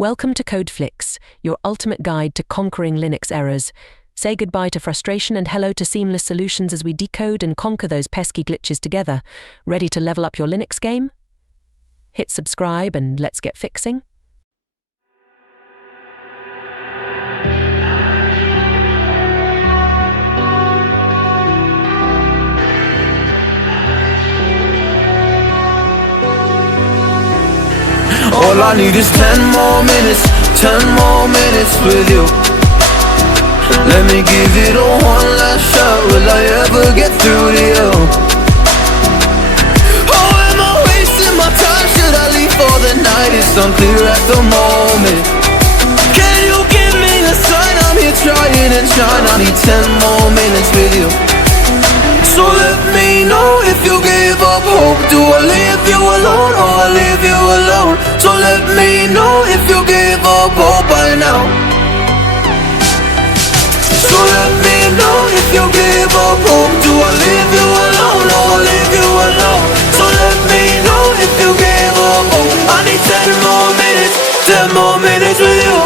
Welcome to CodeFlix, your ultimate guide to conquering Linux errors. Say goodbye to frustration and hello to seamless solutions as we decode and conquer those pesky glitches together. Ready to level up your Linux game? Hit subscribe and let's get fixing. All I need is 10 more minutes, 10 more minutes with you. Let me give it a one last shot. Will I ever get through to you? Oh, am I wasting my time? Should I leave for the night? It's unclear at the moment. Can you give me a sign? I'm here trying and trying. I need 10 more minutes with you. So let me know if you gave up hope. Do I leave you alone or I leave you alone? So let me know if you gave up hope by now. So let me know if you gave up hope. Do I leave you alone or I leave you alone? So let me know if you gave up hope. I need 10 more minutes, 10 more minutes with you.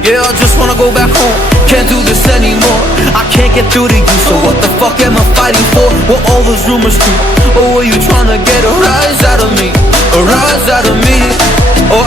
Yeah, I just wanna go back home. Can't do this anymore. I can't get through to you, so what the fuck am I fighting for? Were all those rumors true? Or were you trying to get a rise out of me? A rise out of me? Or